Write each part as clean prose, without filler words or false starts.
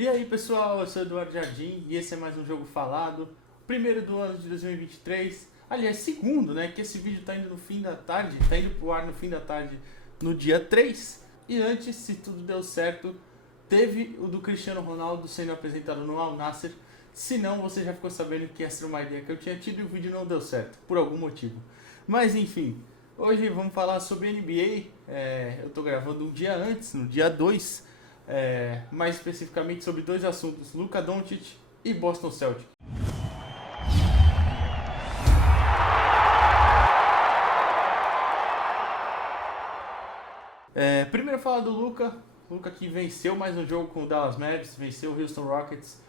E aí pessoal, eu sou o Eduardo Jardim e esse é mais um Jogo Falado, primeiro do ano de 2023, aliás segundo, né, que esse vídeo tá indo no fim da tarde, tá indo pro ar no fim da tarde no dia 3. E antes, se tudo deu certo, teve o do Cristiano Ronaldo sendo apresentado no Al Nassr. Se não, você já ficou sabendo que essa era uma ideia que eu tinha tido e o vídeo não deu certo, por algum motivo. Mas enfim, hoje vamos falar sobre NBA, eu tô gravando um dia antes, no dia 2. Mais especificamente sobre dois assuntos, Luka Doncic e Boston Celtics. Primeiro falar do Luka. Luka que venceu mais um jogo com o Dallas Mavericks, venceu o Houston Rockets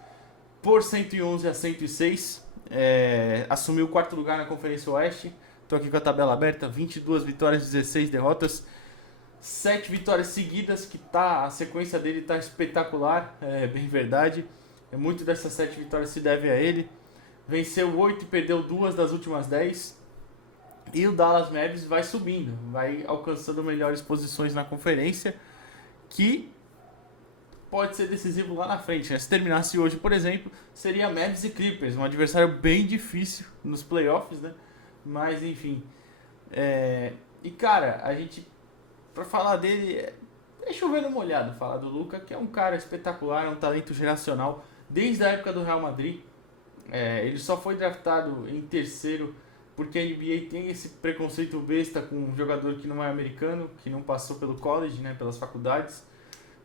por 111-106, assumiu o quarto lugar na Conferência Oeste. Estou aqui com a tabela aberta, 22 vitórias, 16 derrotas, 7 vitórias seguidas, que a sequência dele está espetacular, é bem verdade. Muito dessas 7 vitórias se deve a ele. Venceu 8 e perdeu 2 das últimas 10. E o Dallas Mavericks vai subindo, vai alcançando melhores posições na conferência, que pode ser decisivo lá na frente, né? Se terminasse hoje, por exemplo, seria Mavs e Clippers, um adversário bem difícil nos playoffs, né? Mas enfim. E cara, a gente, pra falar dele, é chovendo molhado falar do Luka, que é um cara espetacular, é um talento geracional desde a época do Real Madrid. Ele só foi draftado em terceiro porque a NBA tem esse preconceito besta com um jogador que não é americano, que não passou pelo college, né, pelas faculdades,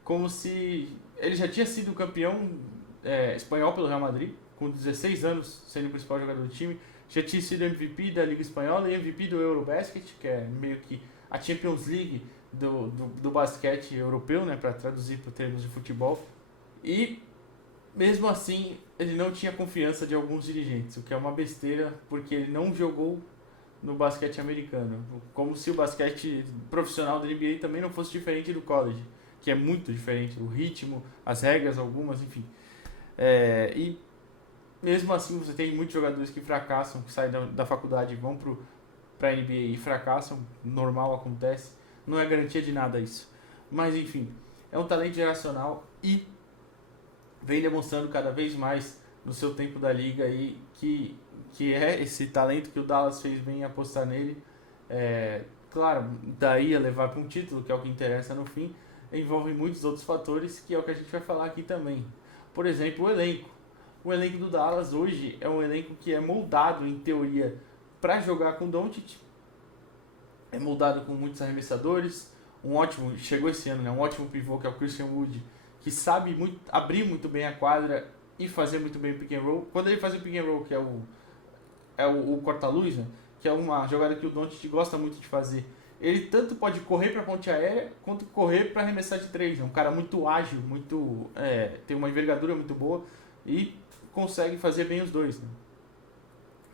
como se ele já tinha sido campeão espanhol pelo Real Madrid, com 16 anos sendo o principal jogador do time, já tinha sido MVP da Liga Espanhola e MVP do Eurobasket, que é meio que a Champions League do basquete europeu, né, para traduzir para termos de futebol. E mesmo assim, ele não tinha confiança de alguns dirigentes, o que é uma besteira, porque ele não jogou no basquete americano. Como se o basquete profissional da NBA também não fosse diferente do college, que é muito diferente, o ritmo, as regras, algumas, enfim. E mesmo assim, você tem muitos jogadores que fracassam, que saem da faculdade e vão para a NBA e fracassam, normal, acontece. Não é garantia de nada isso. Mas enfim, é um talento geracional e vem demonstrando cada vez mais no seu tempo da liga aí que é esse talento que o Dallas fez bem apostar nele. Claro, daí a levar para um título, que é o que interessa no fim, envolve muitos outros fatores, que é o que a gente vai falar aqui também. Por exemplo, o elenco. O elenco do Dallas hoje é um elenco que é moldado, em teoria, para jogar com Doncic. É moldado com muitos arremessadores, chegou esse ano, né, um ótimo pivô que é o Christian Wood, que sabe abrir muito bem a quadra e fazer muito bem o pick and roll. Quando ele faz o pick and roll, que é o corta-luz, né, que é uma jogada que o Doncic gosta muito de fazer, ele tanto pode correr para a ponte aérea quanto correr para arremessar de três. É um cara muito ágil, tem uma envergadura muito boa e consegue fazer bem os dois, né?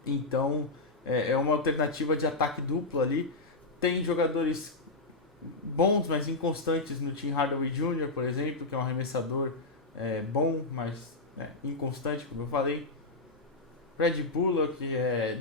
Então é uma alternativa de ataque duplo ali. Tem jogadores bons, mas inconstantes no Tim Hardaway Jr., por exemplo, que é um arremessador bom, mas inconstante, como eu falei. Brad Bullock,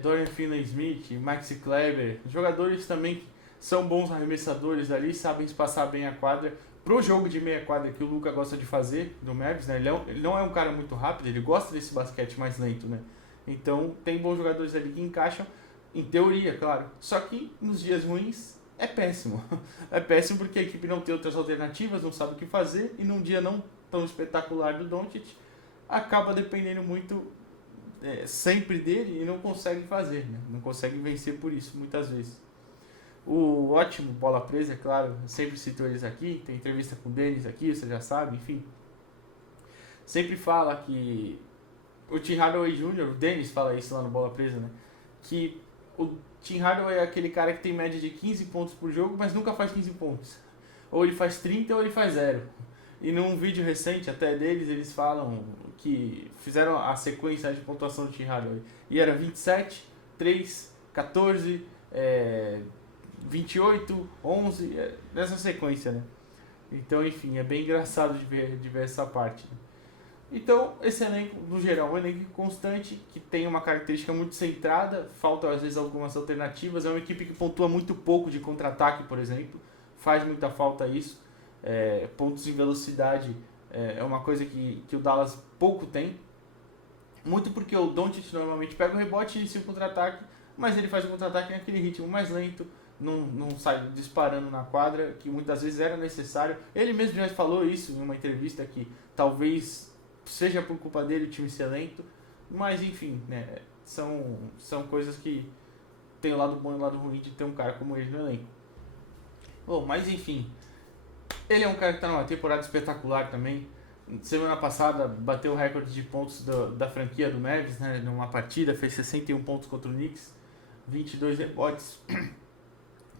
Dorian Finney-Smith, Maxi Kleber, jogadores também que são bons arremessadores ali, sabem espaçar bem a quadra pro jogo de meia quadra que o Luka gosta de fazer, do Mavis, né? Ele não é um cara muito rápido, ele gosta desse basquete mais lento, né? Então tem bons jogadores ali que encaixam, em teoria, claro. Só que nos dias ruins é péssimo. É péssimo porque a equipe não tem outras alternativas, não sabe o que fazer, e num dia não tão espetacular do Doncic, acaba dependendo muito sempre dele e não consegue fazer, né? Não consegue vencer por isso, muitas vezes. O ótimo Bola Presa, é claro, sempre cito eles aqui, tem entrevista com o Dennis aqui, você já sabe, enfim. Sempre fala que o Tim Hardaway Jr., o Dennis fala isso lá no Bola Presa, né? Que o Tim Hardaway é aquele cara que tem média de 15 pontos por jogo, mas nunca faz 15 pontos. Ou ele faz 30 ou ele faz 0. E num vídeo recente até deles, eles falam que fizeram a sequência de pontuação do Tim Hardaway. E era 27, 3, 14, 28, 11, nessa sequência, né? Então, enfim, é bem engraçado de ver essa parte, né? Então, esse elenco, no geral, é um elenco constante, que tem uma característica muito centrada, faltam às vezes algumas alternativas, é uma equipe que pontua muito pouco de contra-ataque, por exemplo, faz muita falta isso, pontos em velocidade É uma coisa que o Dallas pouco tem. Muito porque o Doncic normalmente pega o rebote e inicia o contra-ataque, mas ele faz o contra-ataque naquele ritmo mais lento, não sai disparando na quadra, que muitas vezes era necessário. Ele mesmo já falou isso em uma entrevista, que talvez seja por culpa dele o time ser lento, mas enfim, né, são coisas que tem o lado bom e o lado ruim de ter um cara como ele no elenco. Bom, mas enfim, ele é um cara que está numa temporada espetacular também. Semana passada bateu o recorde de pontos da franquia do Mavs, né, numa partida, fez 61 pontos contra o Knicks, 22 rebotes,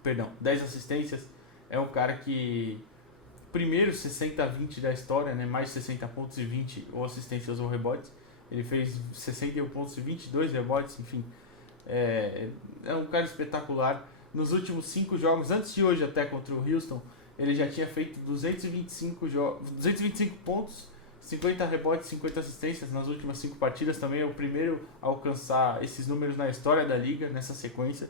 perdão, 10 assistências. É um cara que, primeiro 60-20 da história, né, mais 60 pontos e 20 ou assistências ou rebotes. Ele fez 61 pontos e 22 rebotes, enfim. É um cara espetacular. Nos últimos 5 jogos, antes de hoje até contra o Houston, ele já tinha feito 225 pontos, 50 rebotes, 50 assistências nas últimas 5 partidas. Também é o primeiro a alcançar esses números na história da liga, nessa sequência.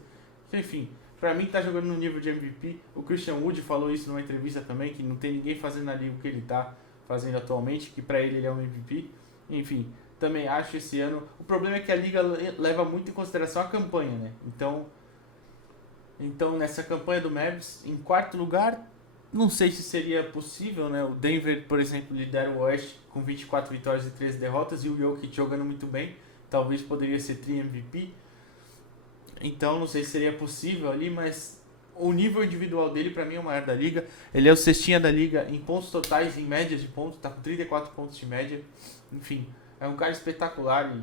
Enfim, pra mim tá jogando no nível de MVP. O Christian Wood falou isso numa entrevista também, que não tem ninguém fazendo ali o que ele tá fazendo atualmente, que pra ele é um MVP. Enfim, também acho esse ano... O problema é que a liga leva muito em consideração a campanha, né? Então nessa campanha do Mavs, em quarto lugar, não sei se seria possível, né? O Denver, por exemplo, lidera o Oeste com 24 vitórias e 13 derrotas, e o Jokic jogando muito bem. Talvez poderia ser tri-MVP. Então não sei se seria possível ali, mas o nível individual dele pra mim é o maior da liga. Ele é o cestinha da liga em pontos totais, em média de pontos, tá com 34 pontos de média. Enfim, é um cara espetacular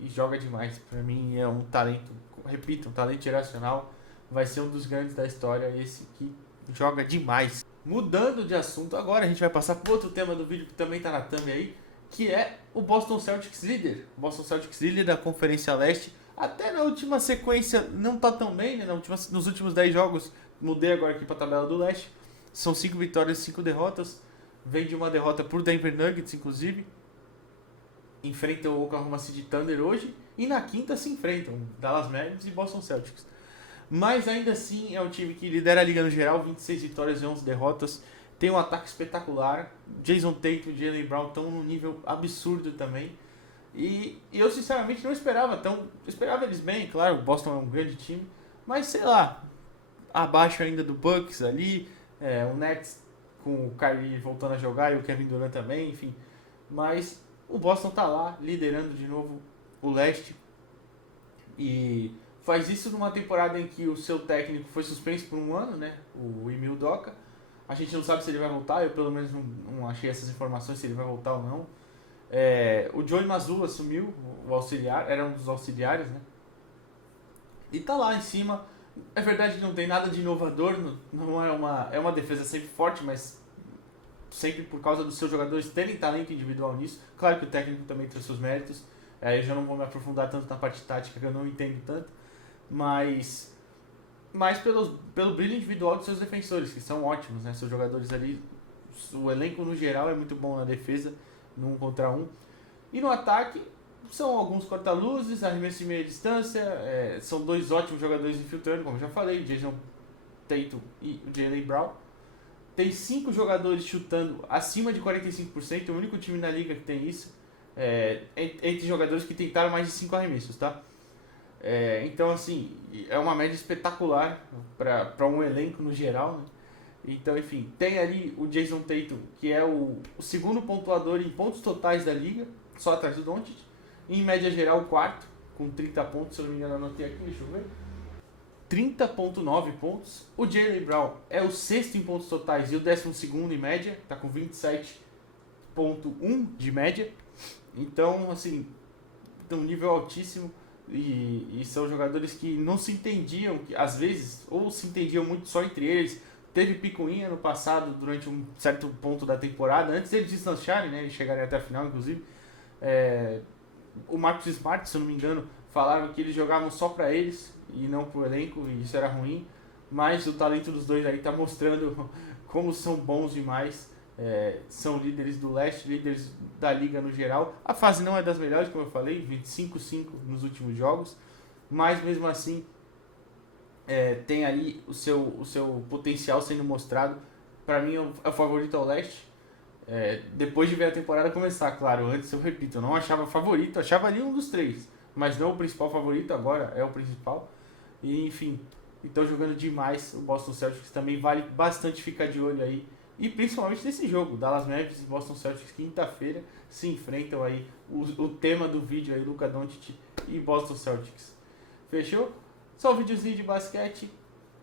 e joga demais. Pra mim é um talento, repito, um talento geracional. Vai ser um dos grandes da história, esse que joga demais. Mudando de assunto, agora a gente vai passar para outro tema do vídeo que também tá na thumb aí, que é o Boston Celtics líder. O Boston Celtics líder da Conferência Leste. Até na última sequência não tá tão bem, né? Nos últimos 10 jogos, mudei agora aqui para a tabela do Leste. São 5 vitórias e 5 derrotas. Vem de uma derrota por Denver Nuggets, inclusive. Enfrenta o Oklahoma City Thunder hoje. E na quinta se enfrentam Dallas Mavericks e Boston Celtics. Mas ainda assim é um time que lidera a liga no geral, 26 vitórias e 11 derrotas. Tem um ataque espetacular. Jason Tatum e Jaylen Brown estão num nível absurdo também. E eu sinceramente não esperava tão... Esperava eles bem, claro, o Boston é um grande time. Mas sei lá, abaixo ainda do Bucks ali. O Nets com o Kyrie voltando a jogar e o Kevin Durant também, enfim. Mas o Boston tá lá, liderando de novo o leste. E faz isso numa temporada em que o seu técnico foi suspenso por um ano, né? O Ime Udoka. A gente não sabe se ele vai voltar, eu pelo menos não achei essas informações se ele vai voltar ou não. O Joey Mazzulla assumiu o auxiliar, era um dos auxiliares, né? E tá lá em cima. É verdade que não tem nada de inovador, não é uma defesa sempre forte, mas sempre por causa dos seus jogadores terem talento individual nisso. Claro que o técnico também tem seus méritos. Eu já não vou me aprofundar tanto na parte tática, que eu não entendo tanto. Mas pelo brilho individual dos seus defensores, que são ótimos, né? Seus jogadores ali, o elenco no geral é muito bom na defesa, no 1 contra 1. E no ataque, são alguns corta-luzes, arremesso de meia distância, são dois ótimos jogadores infiltrando, como eu já falei, o Jason Tatum e o Jaylen Brown. Tem 5 jogadores chutando acima de 45%, o único time na liga que tem isso, entre jogadores que tentaram mais de 5 arremessos, tá? Então, assim, é uma média espetacular para um elenco no geral, né? Então, enfim, tem ali o Jason Tatum, que é o segundo pontuador em pontos totais da liga, só atrás do Doncic. Em média geral, o quarto, com 30 pontos, se eu não me engano, anotei aqui, deixa eu ver. 30,9 pontos. O Jaylen Brown é o sexto em pontos totais e o 12º em média, tá com 27,1 de média. Então, assim, tem um nível altíssimo. E são jogadores que não se entendiam, que às vezes, ou se entendiam muito só entre eles. Teve picuinha no passado, durante um certo ponto da temporada, antes deles distanciarem, né, eles chegarem até a final, inclusive. O Marcus Smart, se eu não me engano, falaram que eles jogavam só pra eles e não pro elenco, e isso era ruim. Mas o talento dos dois aí tá mostrando como são bons demais. São líderes do leste, líderes da liga no geral. A fase não é das melhores, como eu falei, 25-5 nos últimos jogos, mas mesmo assim tem ali o seu potencial sendo mostrado. Para mim é o favorito ao leste. Depois de ver a temporada começar, claro, antes eu repito, eu não achava favorito, achava ali um dos três, mas não o principal favorito, agora é o principal. E enfim, estão jogando demais. O Boston Celtics também vale bastante ficar de olho aí. E principalmente nesse jogo, Dallas Mavericks e Boston Celtics, quinta-feira, se enfrentam aí. O tema do vídeo aí, Luka Doncic e Boston Celtics. Fechou? Só um videozinho de basquete.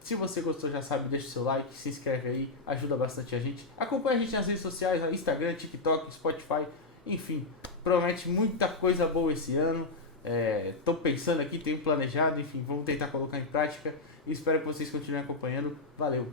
Se você gostou, já sabe, deixa o seu like, se inscreve aí, ajuda bastante a gente. Acompanha a gente nas redes sociais, Instagram, TikTok, Spotify, enfim, promete muita coisa boa esse ano. Estou pensando aqui, tenho planejado, enfim, vamos tentar colocar em prática. Espero que vocês continuem acompanhando. Valeu!